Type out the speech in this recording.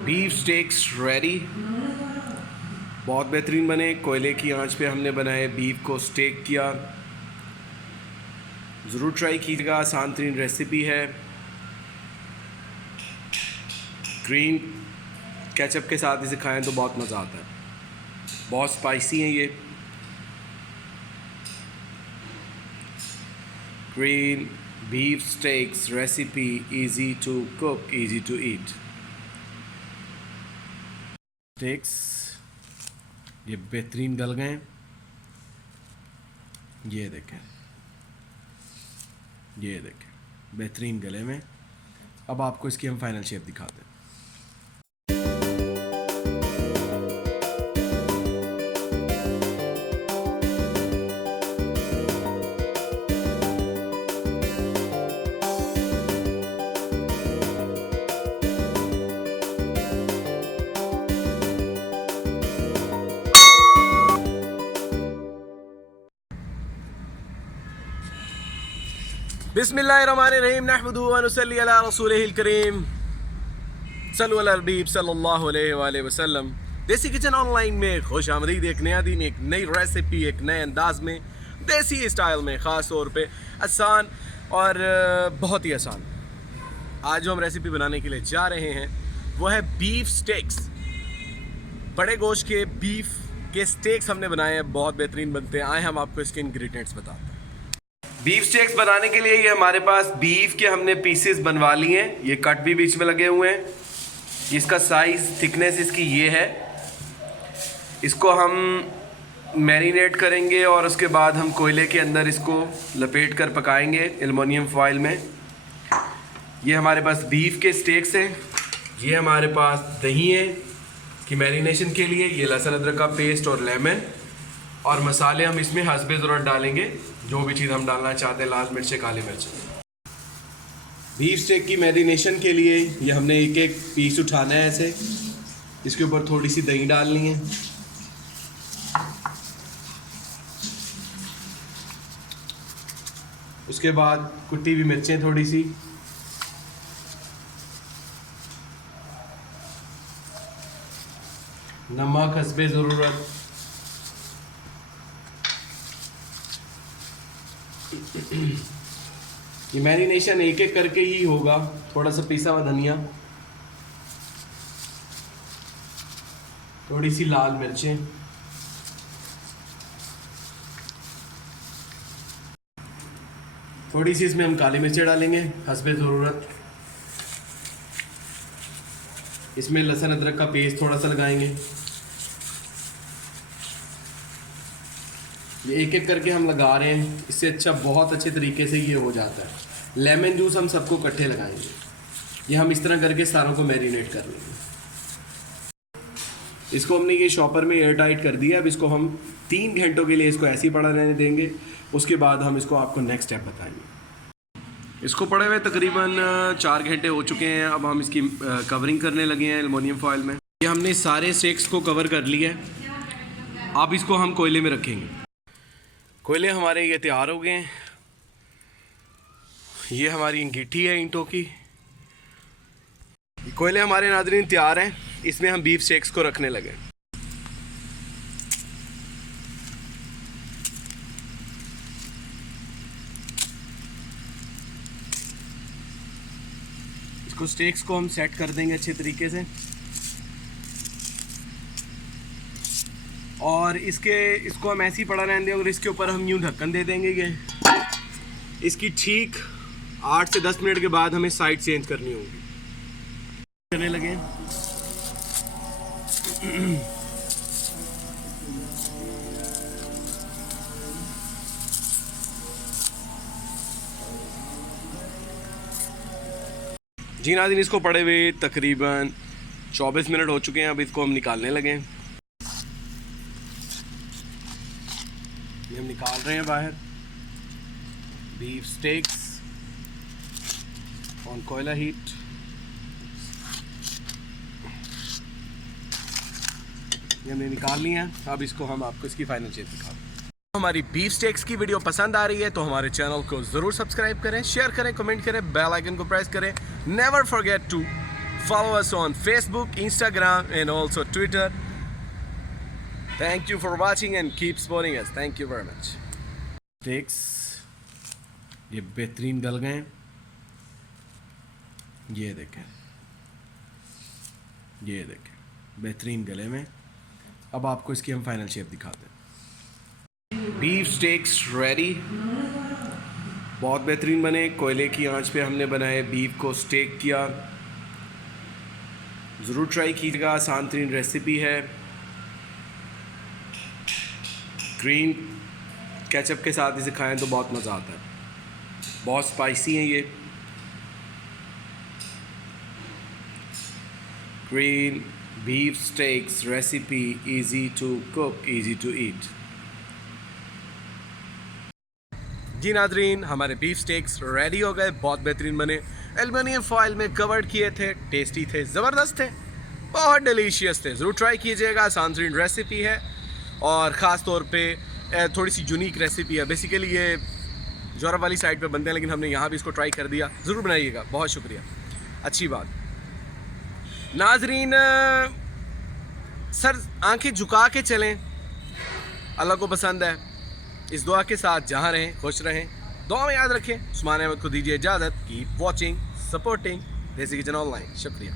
Beef stakes ready. बहुत बेहतरीन बने। कोयले की आंच पे हमने बनाए, बीफ को स्टेक किया। ज़रूर ट्राई कीजिएगा, आसान तरीन रेसिपी है। ग्रीन केचप के साथ इसे खाएं तो बहुत मज़ा आता है। बहुत स्पाइसी है ये। Green beef steaks recipe, easy to cook, easy to eat. Steaks ये बेहतरीन गल गए। ये देखें, ये देखें, बेहतरीन गले में। अब आपको इसकी हम फाइनल शेप दिखाते हैं। बिस्मिल्लाहिर्रहमानिर्रहीम, नहमदुहु व नुसल्ली अला रसूलिहिल करीम, सल्लु अला हबीब सल्लल्लाहु अलैहि वसल्लम। देसी किचन ऑनलाइन में खुश आमदीद। एक नया दिन, एक नई रेसिपी, एक नए अंदाज में, देसी स्टाइल में, ख़ास तौर पे आसान और बहुत ही आसान। आज जो हम रेसिपी बनाने के लिए जा रहे हैं वो है बीफ स्टेक्स। बड़े गोश्त के बीफ के स्टेक्स हमने बनाए हैं, बहुत बेहतरीन बनते हैं। आए हम आपको इसके इंग्रेडिएंट्स बताते हैं। बीफ स्टेक्स बनाने के लिए ये हमारे पास बीफ के हमने पीसेस बनवा लिए हैं। ये कट भी बीच में लगे हुए हैं। इसका साइज़, थिकनेस इसकी ये है। इसको हम मैरिनेट करेंगे और उसके बाद हम कोयले के अंदर इसको लपेट कर पकाएंगे एल्युमिनियम फॉइल में। ये हमारे पास बीफ के स्टेक्स हैं। ये हमारे पास दही है कि मैरिनेशन के लिए। ये लहसुन अदरक का पेस्ट और लेमन, और मसाले हम इसमें हस्बे ज़रूरत डालेंगे, जो भी चीज़ हम डालना चाहते हैं। लाल मिर्च, काली मिर्च। बीफ स्टेक की मैरिनेशन के लिए ये हमने एक एक पीस उठाना है ऐसे। इसके ऊपर थोड़ी सी दही डालनी है। उसके बाद कुटी हुई मिर्चें थोड़ी सी, नमक हस्बे ज़रूरत, ये मैरिनेशन एक एक करके ही होगा। थोड़ा सा पिसा हुआ धनिया, थोड़ी सी लाल मिर्चें, थोड़ी सी इसमें हम काली मिर्चें डालेंगे हस्बे ज़रूरत। इसमें लहसुन अदरक का पेस्ट थोड़ा सा लगाएंगे। ये एक एक करके हम लगा रहे हैं, इससे अच्छा बहुत अच्छे तरीके से ये हो जाता है। लेमन जूस हम सबको इकट्ठे लगाएंगे। ये हम इस तरह करके सारों को मैरिनेट कर लेंगे। इसको हमने ये शॉपर में एयर टाइट कर दिया। अब इसको हम 3 घंटों के लिए इसको ऐसे ही पड़ा रहने देंगे। उसके बाद हम इसको आपको नेक्स्ट स्टेप बताएंगे। इसको पड़े हुए तकरीबन 4 घंटे हो चुके हैं। अब हम इसकी कवरिंग करने लगे हैं एल्युमिनियम फॉइल में। ये हमने सारे स्टेक्स को कवर कर लिया है। अब इसको हम कोयले में रखेंगे। कोयले हमारे ये तैयार हो गए हैं। ये हमारी अंगीठी है ईंटों की। कोयले हमारे नाज़रीन तैयार हैं। इसमें हम बीफ स्टेक्स को रखने लगे। इसको स्टेक्स को हम सेट कर देंगे अच्छे तरीके से, और इसको हम ऐसे ही पड़ा रहने देंगे। और इसके ऊपर हम यूँ ढक्कन दे देंगे। ये इसकी ठीक 8 से 10 मिनट के बाद हमें साइड चेंज करनी होगी। करने लगे। जी नाज़रीन, इसको पड़े हुए तकरीबन 24 मिनट हो चुके हैं। अब इसको हम निकालने लगे। ये हम निकाल रहे हैं बाहर। बीफ स्टेक्स ऑन कोयला हीट। ये हमने निकाल लिया है। अब इसको हम आपको इसकी फाइनल शेप दिखाते हैं। हमारी बीफ स्टेक्स की वीडियो पसंद आ रही है तो हमारे चैनल को ज़रूर सब्सक्राइब करें, शेयर करें, कमेंट करें, बेल आइकन को प्रेस करें। Never forget to Follow us on Facebook, Instagram and also Twitter. Thank you for watching and keep supporting us. Thank you very much. Steaks ये बेहतरीन गल गए, ये देखें बेहतरीन गले में। अब आपको इसकी हम फाइनल शेप दिखाते हैं। बीफ स्टेक्स रेडी, बहुत बेहतरीन बने। कोयले की आंच पे हमने बनाए, बीफ को स्टेक किया। ज़रूर ट्राई कीजिएगा, आसान तरीन रेसिपी है। ग्रीन केचप के साथ इसे खाएं तो बहुत मज़ा आता है। बहुत स्पाइसी है ये। Green beef steaks recipe, easy to cook, easy to eat. जी नाजरीन, हमारे बीफ स्टेक्स रेडी हो गए, बहुत बेहतरीन बने। एल्युमिनियम फॉइल में कवर्ड किए थे, टेस्टी थे, ज़बरदस्त थे, बहुत डिलीशियस थे। ज़रूर ट्राई कीजिएगा, आसान तरीन रेसिपी है और ख़ास तौर पे थोड़ी सी यूनिक रेसिपी है। बेसिकली ये यूरोप वाली साइड पे बनते हैं, लेकिन हमने यहाँ भी इसको ट्राई कर दिया। ज़रूर बनाइएगा, बहुत शुक्रिया, अच्छी बात। नाजरीन, सर आंखें झुका के चलें, अल्लाह को पसंद है। इस दुआ के साथ जहाँ रहें खुश रहें, दुआ में याद रखें। उस्मान अहमद को दीजिए इजाज़त। कीप वॉचिंग, सपोर्टिंग देसी किचन ऑनलाइन। शुक्रिया।